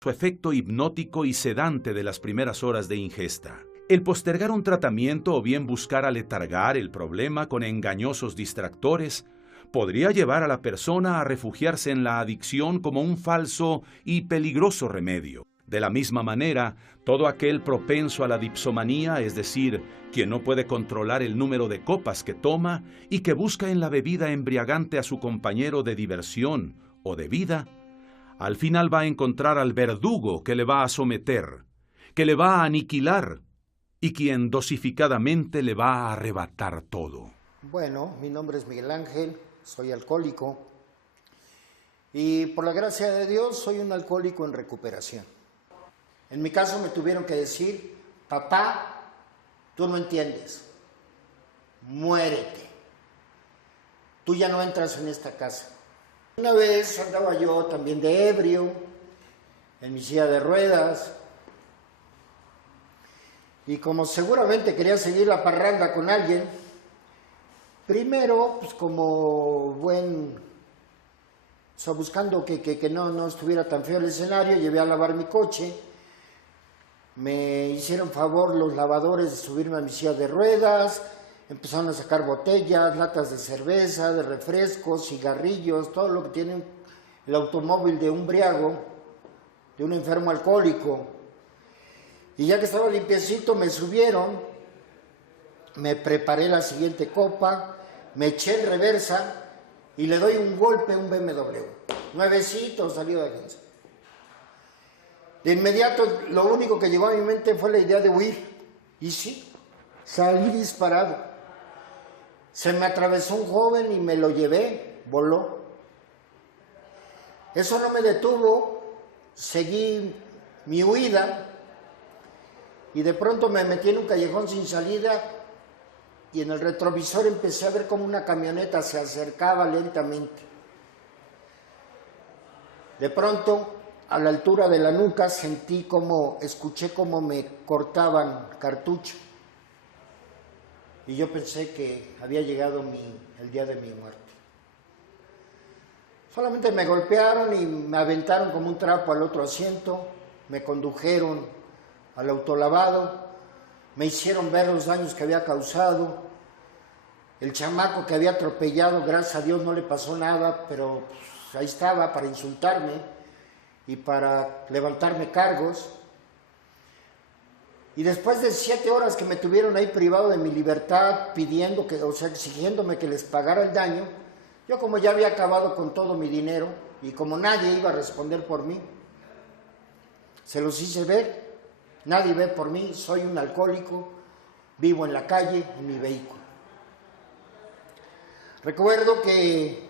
su efecto hipnótico y sedante de las primeras horas de ingesta. El postergar un tratamiento o bien buscar aletargar el problema con engañosos distractores podría llevar a la persona a refugiarse en la adicción como un falso y peligroso remedio. De la misma manera, todo aquel propenso a la dipsomanía, es decir, quien no puede controlar el número de copas que toma y que busca en la bebida embriagante a su compañero de diversión o de vida, al final va a encontrar al verdugo que le va a someter, que le va a aniquilar y quien dosificadamente le va a arrebatar todo. Bueno, mi nombre es Miguel Ángel, soy alcohólico y por la gracia de Dios soy un alcohólico en recuperación. En mi caso me tuvieron que decir, papá, tú no entiendes, muérete, tú ya no entras en esta casa. Una vez andaba yo también de ebrio, en mi silla de ruedas, y como seguramente quería seguir la parranda con alguien, primero, pues como buen, o sea, buscando que no estuviera tan feo el escenario, llevé a lavar mi coche. Me hicieron favor los lavadores de subirme a mi silla de ruedas, empezaron a sacar botellas, latas de cerveza, de refrescos, cigarrillos, todo lo que tiene el automóvil de un briago, de un enfermo alcohólico. Y ya que estaba limpiecito, me subieron, me preparé la siguiente copa, me eché en reversa y le doy un golpe a un BMW. Nuevecito, salió de agencia. De inmediato, lo único que llegó a mi mente fue la idea de huir. Y sí, salí disparado. Se me atravesó un joven y me lo llevé, voló. Eso no me detuvo, seguí mi huida y de pronto me metí en un callejón sin salida y en el retrovisor empecé a ver cómo una camioneta se acercaba lentamente. De pronto, a la altura de la nuca, escuché cómo me cortaban cartucho. Y yo pensé que había llegado el día de mi muerte. Solamente me golpearon y me aventaron como un trapo al otro asiento, me condujeron al autolavado, me hicieron ver los daños que había causado. El chamaco que había atropellado, gracias a Dios no le pasó nada, pero pues, ahí estaba para insultarme y para levantarme cargos. Y después de 7 horas que me tuvieron ahí privado de mi libertad, exigiéndome que les pagara el daño, yo como ya había acabado con todo mi dinero y como nadie iba a responder por mí, se los hice ver, nadie ve por mí, soy un alcohólico, vivo en la calle, en mi vehículo. Recuerdo que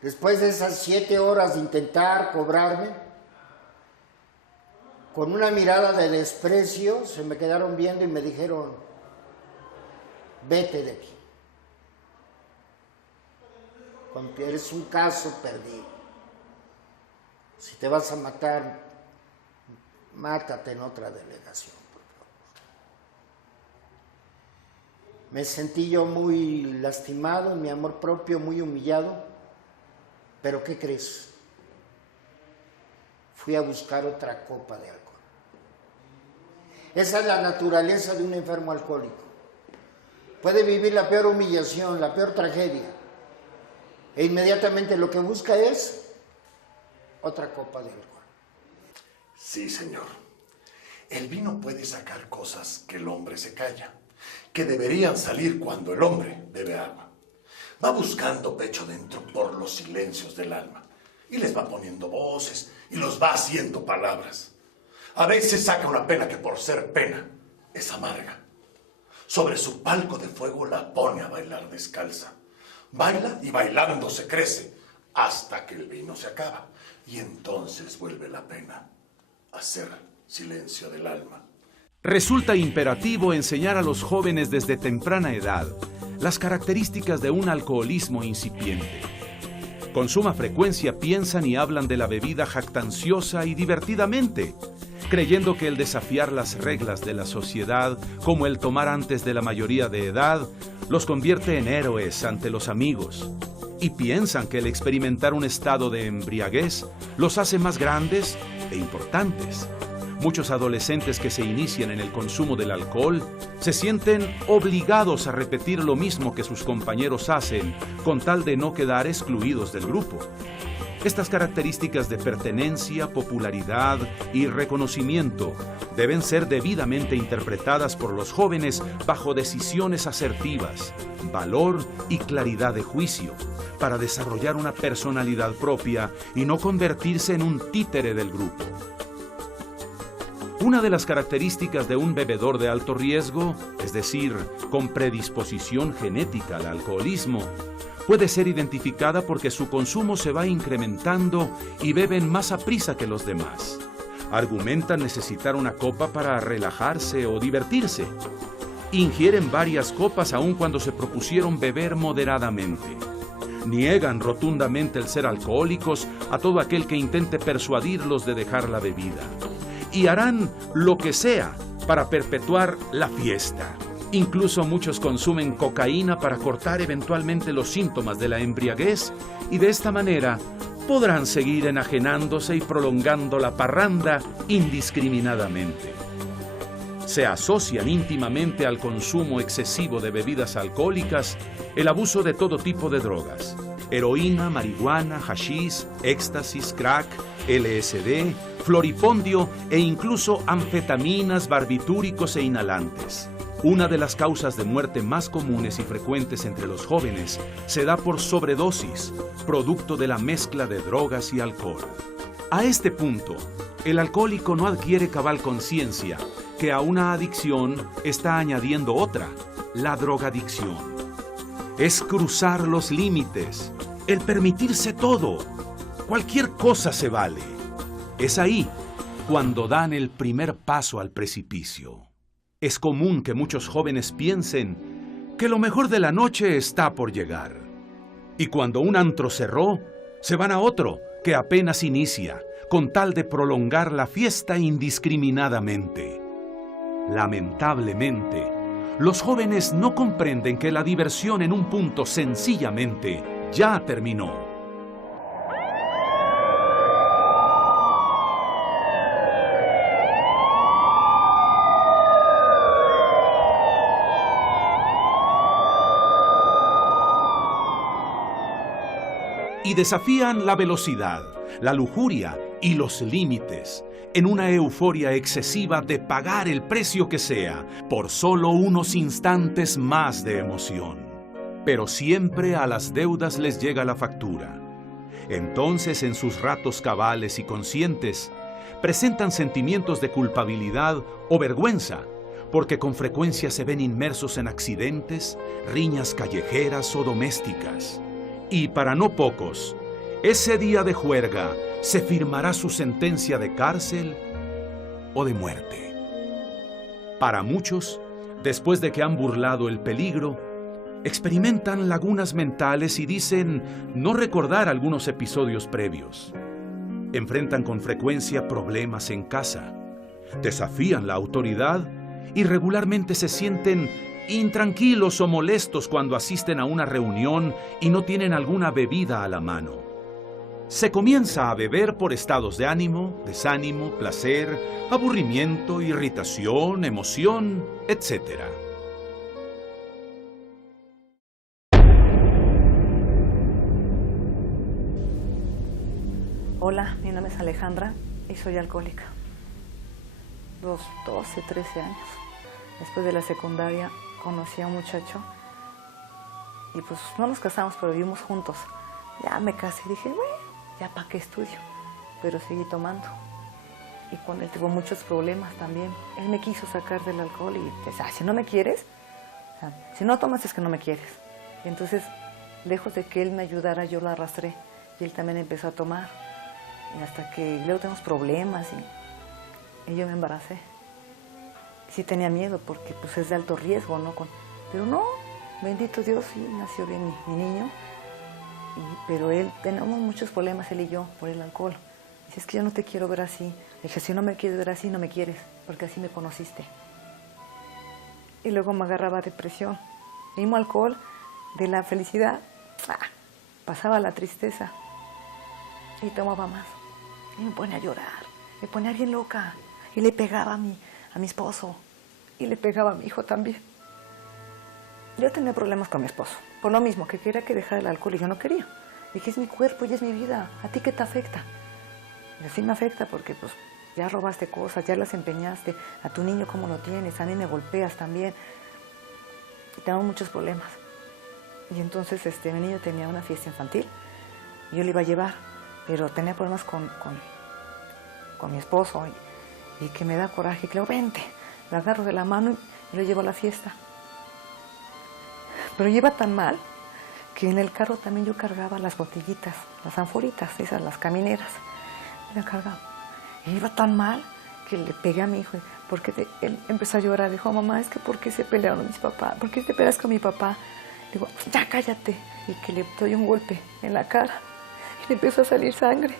después de esas 7 horas de intentar cobrarme, con una mirada de desprecio, se me quedaron viendo y me dijeron, vete de aquí. Eres un caso perdido. Si te vas a matar, mátate en otra delegación, por favor. Me sentí yo muy lastimado, en mi amor propio, muy humillado. Pero ¿qué crees? Fui a buscar otra copa de alcohol. Esa es la naturaleza de un enfermo alcohólico. Puede vivir la peor humillación, la peor tragedia, e inmediatamente lo que busca es otra copa de alcohol. Sí, señor. El vino puede sacar cosas que el hombre se calla, que deberían salir cuando el hombre bebe agua. Va buscando pecho dentro por los silencios del alma y les va poniendo voces y los va haciendo palabras. A veces saca una pena que por ser pena es amarga. Sobre su palco de fuego la pone a bailar descalza. Baila y bailando se crece hasta que el vino se acaba y entonces vuelve la pena a ser silencio del alma. Resulta imperativo enseñar a los jóvenes desde temprana edad las características de un alcoholismo incipiente. Con suma frecuencia piensan y hablan de la bebida jactanciosa y divertidamente, creyendo que el desafiar las reglas de la sociedad, como el tomar antes de la mayoría de edad, los convierte en héroes ante los amigos. Y piensan que el experimentar un estado de embriaguez los hace más grandes e importantes. Muchos adolescentes que se inician en el consumo del alcohol se sienten obligados a repetir lo mismo que sus compañeros hacen con tal de no quedar excluidos del grupo. Estas características de pertenencia, popularidad y reconocimiento deben ser debidamente interpretadas por los jóvenes bajo decisiones asertivas, valor y claridad de juicio, para desarrollar una personalidad propia y no convertirse en un títere del grupo. Una de las características de un bebedor de alto riesgo, es decir, con predisposición genética al alcoholismo, puede ser identificada porque su consumo se va incrementando y beben más a prisa que los demás. Argumentan necesitar una copa para relajarse o divertirse. Ingieren varias copas aun cuando se propusieron beber moderadamente. Niegan rotundamente el ser alcohólicos a todo aquel que intente persuadirlos de dejar la bebida. Y harán lo que sea para perpetuar la fiesta. Incluso muchos consumen cocaína para cortar eventualmente los síntomas de la embriaguez y de esta manera podrán seguir enajenándose y prolongando la parranda indiscriminadamente. Se asocian íntimamente al consumo excesivo de bebidas alcohólicas el abuso de todo tipo de drogas: heroína, marihuana, hachís, éxtasis, crack, LSD, floripondio e incluso anfetaminas, barbitúricos e inhalantes. Una de las causas de muerte más comunes y frecuentes entre los jóvenes se da por sobredosis, producto de la mezcla de drogas y alcohol. A este punto, el alcohólico no adquiere cabal conciencia que a una adicción está añadiendo otra, la drogadicción. Es cruzar los límites, el permitirse todo. Cualquier cosa se vale. Es ahí cuando dan el primer paso al precipicio. Es común que muchos jóvenes piensen que lo mejor de la noche está por llegar. Y cuando un antro cerró, se van a otro que apenas inicia, con tal de prolongar la fiesta indiscriminadamente. Lamentablemente, los jóvenes no comprenden que la diversión en un punto sencillamente ya terminó. Y desafían la velocidad, la lujuria y los límites, en una euforia excesiva de pagar el precio que sea por solo unos instantes más de emoción. Pero siempre a las deudas les llega la factura. Entonces, en sus ratos cabales y conscientes, presentan sentimientos de culpabilidad o vergüenza, porque con frecuencia se ven inmersos en accidentes, riñas callejeras o domésticas. Y para no pocos, ese día de juerga se firmará su sentencia de cárcel o de muerte. Para muchos, después de que han burlado el peligro, experimentan lagunas mentales y dicen no recordar algunos episodios previos. Enfrentan con frecuencia problemas en casa, desafían la autoridad y regularmente se sienten intranquilos o molestos cuando asisten a una reunión y no tienen alguna bebida a la mano. Se comienza a beber por estados de ánimo, desánimo, placer, aburrimiento, irritación, emoción, etc. Hola, mi nombre es Alejandra y soy alcohólica. 12, 13 años. Después de la secundaria conocí a un muchacho y pues no nos casamos, pero vivimos juntos. Ya me casé y dije, bueno, ya para qué estudio, pero seguí tomando. Y con él tuvo muchos problemas también. Él me quiso sacar del alcohol y decía, si no me quieres, si no tomas es que no me quieres. Y entonces, lejos de que él me ayudara, yo lo arrastré y él también empezó a tomar. Y hasta que luego tenemos problemas y yo me embaracé. Sí tenía miedo porque pues es de alto riesgo, ¿no? Pero no, bendito Dios, sí, nació bien mi niño. Pero él, tenemos muchos problemas, él y yo, por el alcohol. Dice, es que yo no te quiero ver así. Le dije, si no me quieres ver así, no me quieres, porque así me conociste. Y luego me agarraba depresión. El mismo alcohol, de la felicidad, pasaba la tristeza. Y tomaba más. Y me pone a llorar. Me ponía bien loca y le pegaba a mi esposo y le pegaba a mi hijo también. Yo tenía problemas con mi esposo, por lo mismo, que quería que dejara el alcohol y yo no quería. Dije, es mi cuerpo y es mi vida, ¿a ti qué te afecta? Y así me afecta porque pues ya robaste cosas, ya las empeñaste, a tu niño cómo lo tienes, a mí me golpeas también. Y tengo muchos problemas. Y entonces mi niño tenía una fiesta infantil y yo le iba a llevar, pero tenía problemas con mi esposo y que me da coraje, que le digo, vente, lo agarro de la mano y lo llevo a la fiesta. Pero iba tan mal que en el carro también yo cargaba las botellitas, las anforitas, esas, las camineras, la cargaba. Y iba tan mal que le pegué a mi hijo, porque él empezó a llorar, dijo, mamá, es que ¿por qué se pelearon mis papás? ¿Por qué te peleas con mi papá? Digo, ya cállate, y que le doy un golpe en la cara, y le empezó a salir sangre.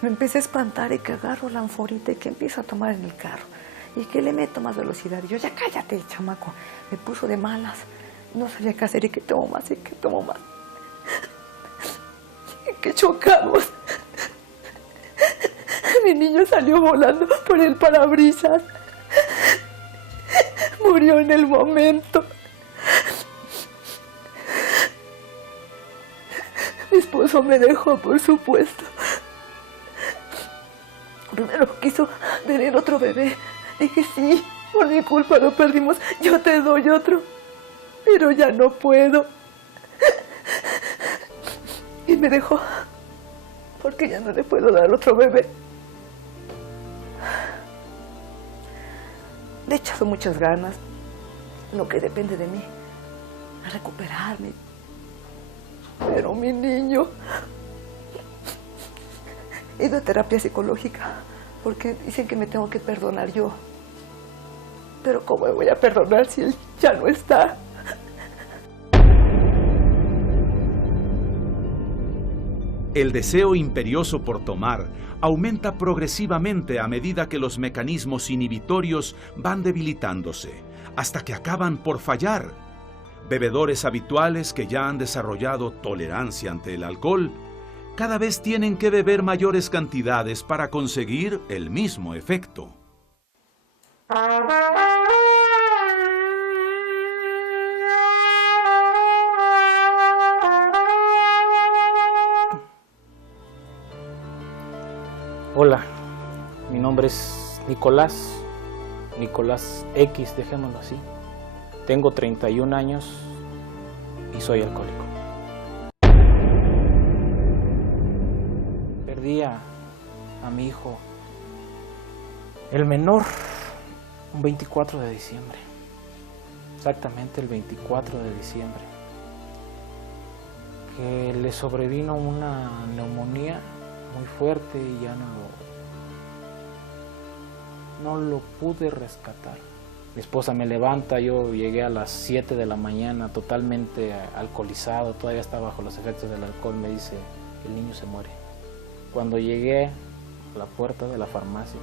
Y me empecé a espantar y que agarro la anforita y que empiezo a tomar en el carro, y que le meto más velocidad. Y yo, ya cállate, chamaco, me puso de malas. No sabía qué hacer y que tomo más y que tomo más. Y que chocamos. Mi niño salió volando por el parabrisas. Murió en el momento. Mi esposo me dejó, por supuesto. Primero quiso tener otro bebé. Dije, sí, por mi culpa lo perdimos. Yo te doy otro. Pero ya no puedo. Y me dejó, porque ya no le puedo dar otro bebé. Le he echado muchas ganas, lo que depende de mí, a recuperarme. Pero mi niño, he ido a terapia psicológica, porque dicen que me tengo que perdonar yo. Pero ¿cómo me voy a perdonar si él ya no está? El deseo imperioso por tomar aumenta progresivamente a medida que los mecanismos inhibitorios van debilitándose, hasta que acaban por fallar. Bebedores habituales que ya han desarrollado tolerancia ante el alcohol, cada vez tienen que beber mayores cantidades para conseguir el mismo efecto. Hola, mi nombre es Nicolás X, dejémoslo así. Tengo 31 años y soy alcohólico. Perdí a mi hijo, el menor, un 24 de diciembre. Exactamente el 24 de diciembre. Que le sobrevino una neumonía muy fuerte y ya no lo pude rescatar. Mi esposa me levanta, yo llegué a las 7 de la mañana totalmente alcoholizado, todavía estaba bajo los efectos del alcohol, me dice, el niño se muere. Cuando llegué a la puerta de la farmacia,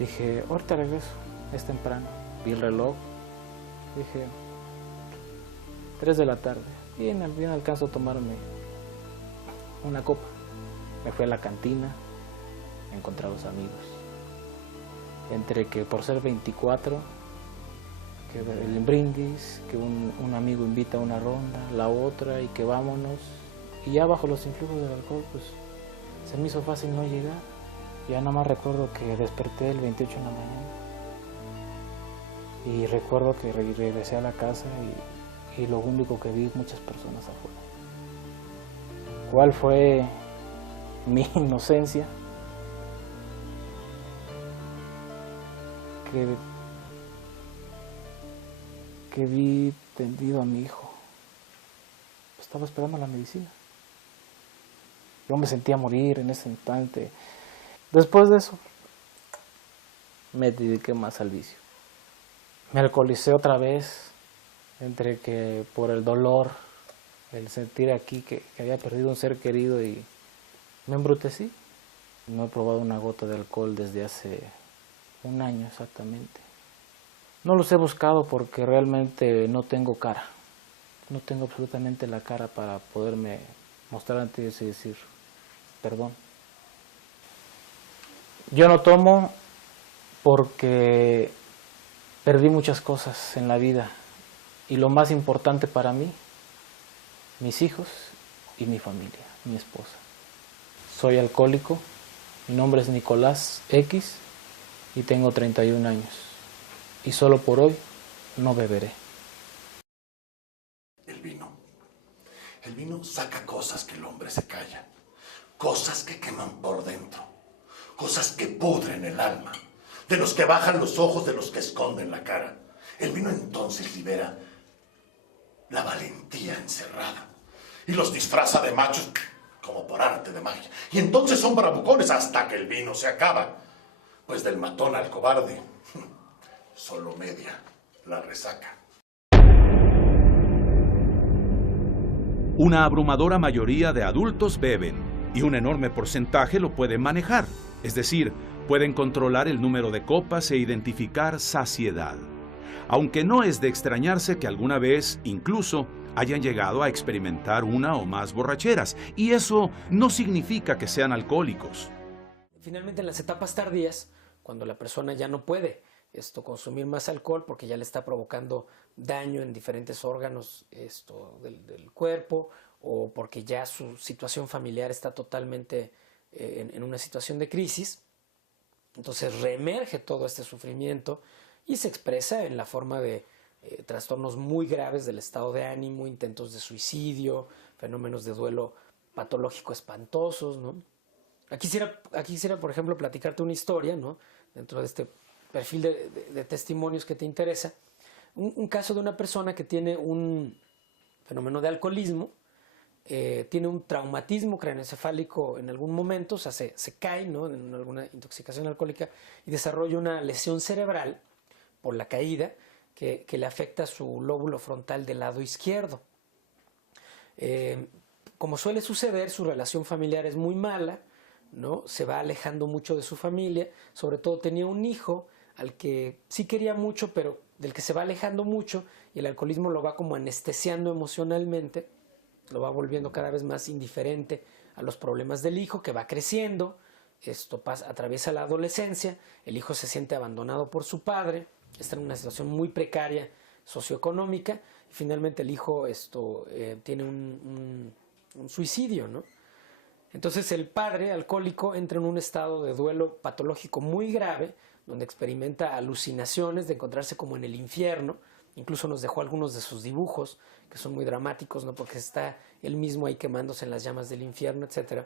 dije, ahorita regreso, es temprano. Vi el reloj, dije, 3 de la tarde, bien alcanzo a tomarme una copa. Me fui a la cantina, encontré a los amigos. Entre que por ser 24, que el brindis, que un amigo invita a una ronda, la otra, y que vámonos. Y ya bajo los influjos del alcohol, pues se me hizo fácil no llegar. Ya nada más recuerdo que desperté el 28 en la mañana. Y recuerdo que regresé a la casa y lo único que vi, muchas personas afuera. ¿Cuál fue mi inocencia? Que vi tendido a mi hijo. Estaba esperando la medicina. Yo me sentía morir en ese instante. Después de eso, me dediqué más al vicio. Me alcoholicé otra vez, entre que por el dolor, el sentir aquí que había perdido un ser querido, y me embrutecí. No he probado una gota de alcohol desde hace un año exactamente. No los he buscado porque realmente no tengo cara. No tengo absolutamente la cara para poderme mostrar ante ellos y decir perdón. Yo no tomo porque perdí muchas cosas en la vida y lo más importante para mí, mis hijos y mi familia, mi esposa. Soy alcohólico, mi nombre es Nicolás X y tengo 31 años y solo por hoy no beberé. El vino saca cosas que el hombre se calla, cosas que queman por dentro, cosas que pudren el alma, de los que bajan los ojos, de los que esconden la cara. El vino entonces libera la valentía encerrada y los disfraza de machos como por arte de magia. Y entonces son bravucones hasta que el vino se acaba, pues del matón al cobarde, solo media la resaca. Una abrumadora mayoría de adultos beben y un enorme porcentaje lo pueden manejar, es decir, pueden controlar el número de copas e identificar saciedad. Aunque no es de extrañarse que alguna vez, incluso, hayan llegado a experimentar una o más borracheras, y eso no significa que sean alcohólicos. Finalmente, en las etapas tardías, cuando la persona ya no puede consumir más alcohol porque ya le está provocando daño en diferentes órganos del cuerpo, o porque ya su situación familiar está totalmente en una situación de crisis, entonces reemerge todo este sufrimiento y se expresa en la forma de trastornos muy graves del estado de ánimo, intentos de suicidio, fenómenos de duelo patológico espantosos, ¿no? Aquí quisiera, por ejemplo, platicarte una historia, ¿no? Dentro de este perfil de testimonios que te interesa, un caso de una persona que tiene un fenómeno de alcoholismo, tiene un traumatismo craneoencefálico en algún momento, o sea, se cae, ¿no?, en alguna intoxicación alcohólica y desarrolla una lesión cerebral por la caída que le afecta su lóbulo frontal del lado izquierdo. Como suele suceder, su relación familiar es muy mala, ¿no? Se va alejando mucho de su familia, sobre todo tenía un hijo al que sí quería mucho, pero del que se va alejando mucho, y el alcoholismo lo va como anestesiando emocionalmente, lo va volviendo cada vez más indiferente a los problemas del hijo, que va creciendo. Esto atraviesa la adolescencia, el hijo se siente abandonado por su padre, está en una situación muy precaria socioeconómica, y finalmente el hijo tiene un suicidio, ¿no? Entonces el padre alcohólico entra en un estado de duelo patológico muy grave, donde experimenta alucinaciones de encontrarse como en el infierno. Incluso nos dejó algunos de sus dibujos, que son muy dramáticos, ¿no?, porque está él mismo ahí quemándose en las llamas del infierno, etc.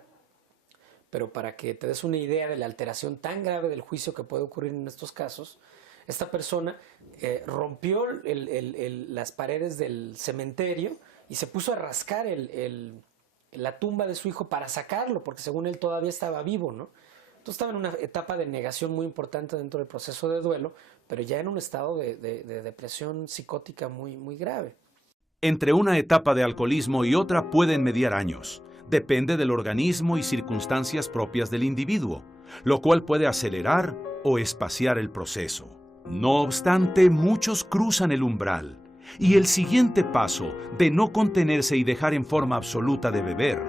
Pero para que te des una idea de la alteración tan grave del juicio que puede ocurrir en estos casos, esta persona rompió las paredes del cementerio y se puso a rascar la tumba de su hijo para sacarlo, porque según él todavía estaba vivo, ¿no? Entonces estaba en una etapa de negación muy importante dentro del proceso de duelo, pero ya en un estado de depresión psicótica muy, muy grave. Entre una etapa de alcoholismo y otra pueden mediar años. Depende del organismo y circunstancias propias del individuo, lo cual puede acelerar o espaciar el proceso. No obstante, muchos cruzan el umbral, y el siguiente paso de no contenerse y dejar en forma absoluta de beber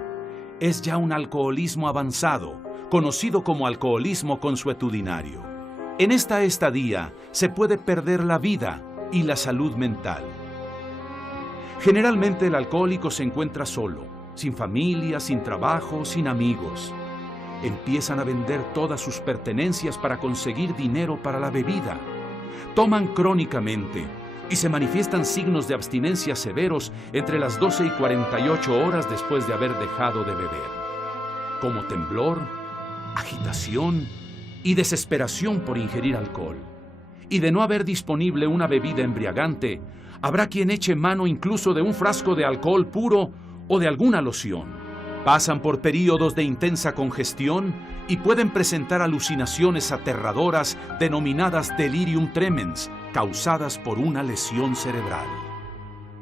es ya un alcoholismo avanzado, conocido como alcoholismo consuetudinario. En esta estadía se puede perder la vida y la salud mental. Generalmente el alcohólico se encuentra solo, sin familia, sin trabajo, sin amigos. Empiezan a vender todas sus pertenencias para conseguir dinero para la bebida. Toman crónicamente y se manifiestan signos de abstinencia severos entre las 12 y 48 horas después de haber dejado de beber, como temblor, agitación y desesperación por ingerir alcohol. Y de no haber disponible una bebida embriagante, habrá quien eche mano incluso de un frasco de alcohol puro o de alguna loción. Pasan por períodos de intensa congestión y pueden presentar alucinaciones aterradoras denominadas delirium tremens, causadas por una lesión cerebral.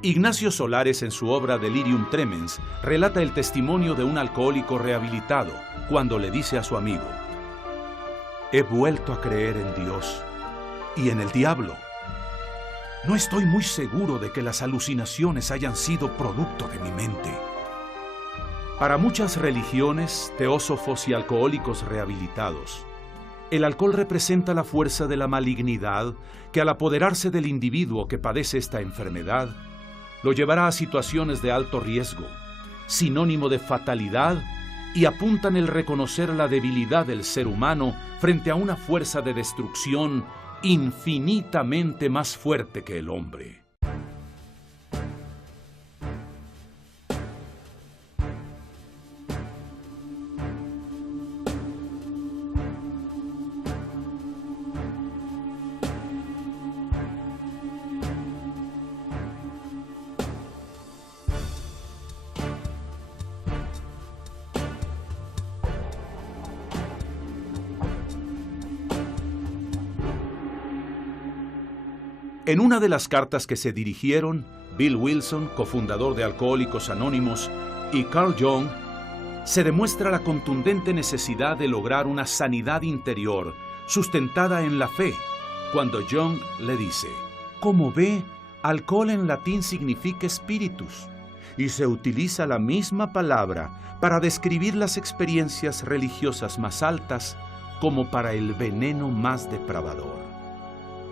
Ignacio Solares, en su obra Delirium Tremens, relata el testimonio de un alcohólico rehabilitado cuando le dice a su amigo: «He vuelto a creer en Dios y en el diablo. No estoy muy seguro de que las alucinaciones hayan sido producto de mi mente». Para muchas religiones, teósofos y alcohólicos rehabilitados, El alcohol representa la fuerza de la malignidad que al apoderarse del individuo que padece esta enfermedad, lo llevará a situaciones de alto riesgo, sinónimo de fatalidad, y apuntan el reconocer la debilidad del ser humano frente a una fuerza de destrucción infinitamente más fuerte que el hombre. En una de las cartas que se dirigieron, Bill Wilson, cofundador de Alcohólicos Anónimos, y Carl Jung, se demuestra la contundente necesidad de lograr una sanidad interior sustentada en la fe, cuando Jung le dice: como ve, alcohol en latín significa spiritus, y se utiliza la misma palabra para describir las experiencias religiosas más altas como para el veneno más depravador.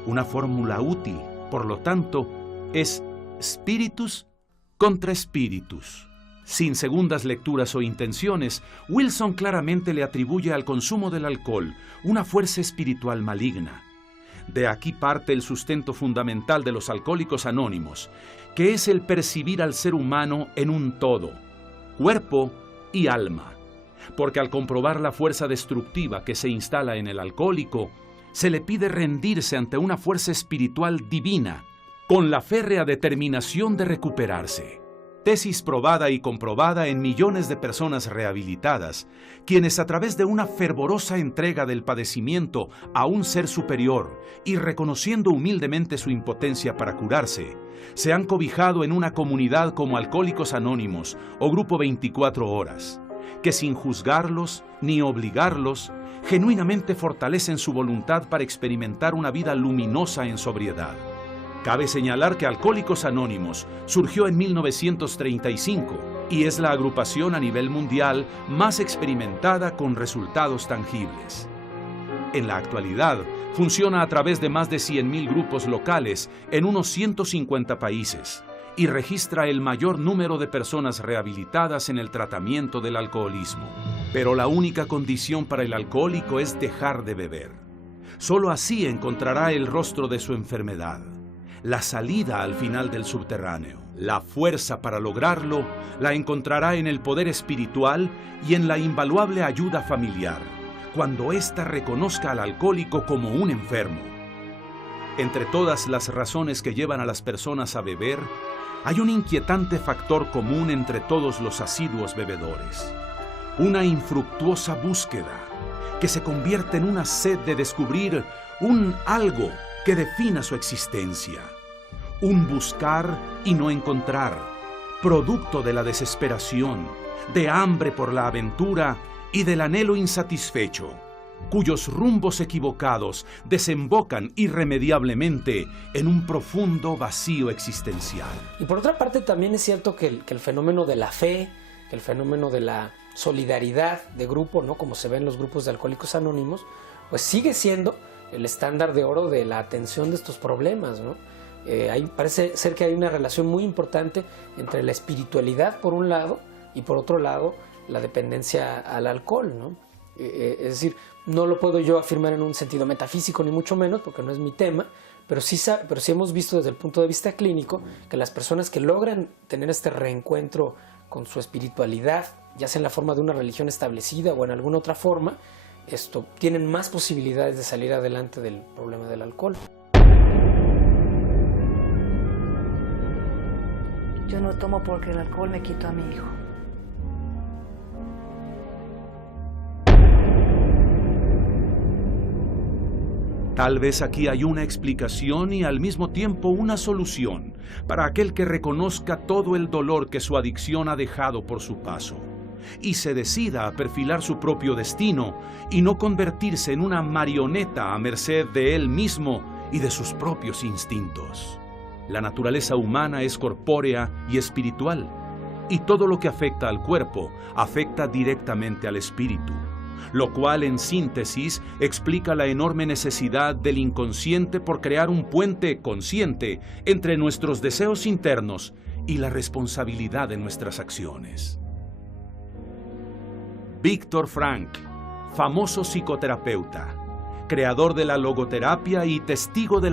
Una fórmula útil, por lo tanto, es spiritus contra spiritus. Sin segundas lecturas o intenciones, Wilson claramente le atribuye al consumo del alcohol una fuerza espiritual maligna. De aquí parte el sustento fundamental de los Alcohólicos Anónimos, que es el percibir al ser humano en un todo, cuerpo y alma. Porque al comprobar la fuerza destructiva que se instala en el alcohólico, se le pide rendirse ante una fuerza espiritual divina, con la férrea determinación de recuperarse. Tesis probada y comprobada en millones de personas rehabilitadas, quienes a través de una fervorosa entrega del padecimiento a un ser superior y reconociendo humildemente su impotencia para curarse, se han cobijado en una comunidad como Alcohólicos Anónimos o Grupo 24 Horas, que sin juzgarlos ni obligarlos, genuinamente fortalecen su voluntad para experimentar una vida luminosa en sobriedad. Cabe señalar que Alcohólicos Anónimos surgió en 1935 y es la agrupación a nivel mundial más experimentada con resultados tangibles. En la actualidad, funciona a través de más de 100.000 grupos locales en unos 150 países y registra el mayor número de personas rehabilitadas en el tratamiento del alcoholismo. Pero la única condición para el alcohólico es dejar de beber. Solo así encontrará el rostro de su enfermedad, la salida al final del subterráneo. La fuerza para lograrlo la encontrará en el poder espiritual y en la invaluable ayuda familiar, cuando ésta reconozca al alcohólico como un enfermo. Entre todas las razones que llevan a las personas a beber, hay un inquietante factor común entre todos los asiduos bebedores: una infructuosa búsqueda que se convierte en una sed de descubrir un algo que defina su existencia. Un buscar y no encontrar, producto de la desesperación, de hambre por la aventura y del anhelo insatisfecho, cuyos rumbos equivocados desembocan irremediablemente en un profundo vacío existencial. Y por otra parte también es cierto que el fenómeno de la fe, que el fenómeno de la solidaridad de grupo, ¿no?, como se ve en los grupos de Alcohólicos Anónimos, pues sigue siendo el estándar de oro de la atención de estos problemas, ¿no? Parece ser que hay una relación muy importante entre la espiritualidad por un lado y por otro lado la dependencia al alcohol, ¿no? Es decir, no lo puedo yo afirmar en un sentido metafísico ni mucho menos porque no es mi tema, pero sí hemos visto desde el punto de vista clínico que las personas que logran tener este reencuentro con su espiritualidad, ya sea en la forma de una religión establecida o en alguna otra forma, tienen más posibilidades de salir adelante del problema del alcohol. Yo no tomo porque el alcohol me quitó a mi hijo. Tal vez aquí hay una explicación y al mismo tiempo una solución para aquel que reconozca todo el dolor que su adicción ha dejado por su paso y se decida a perfilar su propio destino y no convertirse en una marioneta a merced de él mismo y de sus propios instintos. La naturaleza humana es corpórea y espiritual, y todo lo que afecta al cuerpo afecta directamente al espíritu. lo cual en síntesis explica la enorme necesidad del inconsciente por crear un puente consciente entre nuestros deseos internos y la responsabilidad de nuestras acciones. Viktor Frankl, famoso psicoterapeuta, creador de la logoterapia y testigo de